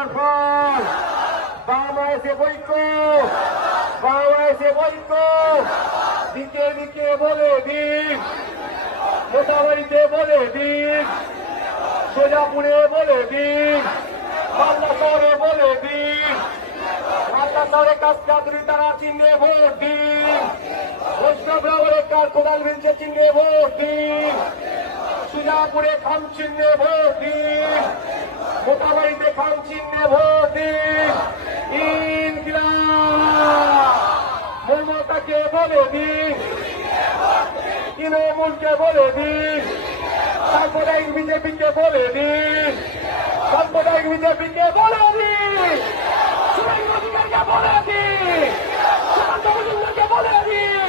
ঘোষণার ফল বাংলাদেশে বৈক্য দিকে দিকে বলে দিন, মোটাবাড়িতে বলে দিন, সোজাপুরে বলে দিন, মালদা শহরে বলে দিন, মালদা শহরে কাজকাদুরি তারা চিহ্নে ভোট দিন, বৈষ্ণবনগরে কোদাল মিলছে চিহ্নে ভোট দিন, সোজাপুরে খাম চিহ্নে ভোট দিন, মোটাবাড়িতে খাম চিহ্নে ভোট দিন। ইনকিলাব মমতাকে বলে দিন, তৃণমূলকে বলে দিন, সাম্প্রদায়িক বিজেপিকে বলে দিন, সাম্প্রদায়িক বিজেপিকে বলে দিন, শুভেন্দু অধিকারীকে বলে দিন, সুকান্ত মজুমদারকে বলে দিন।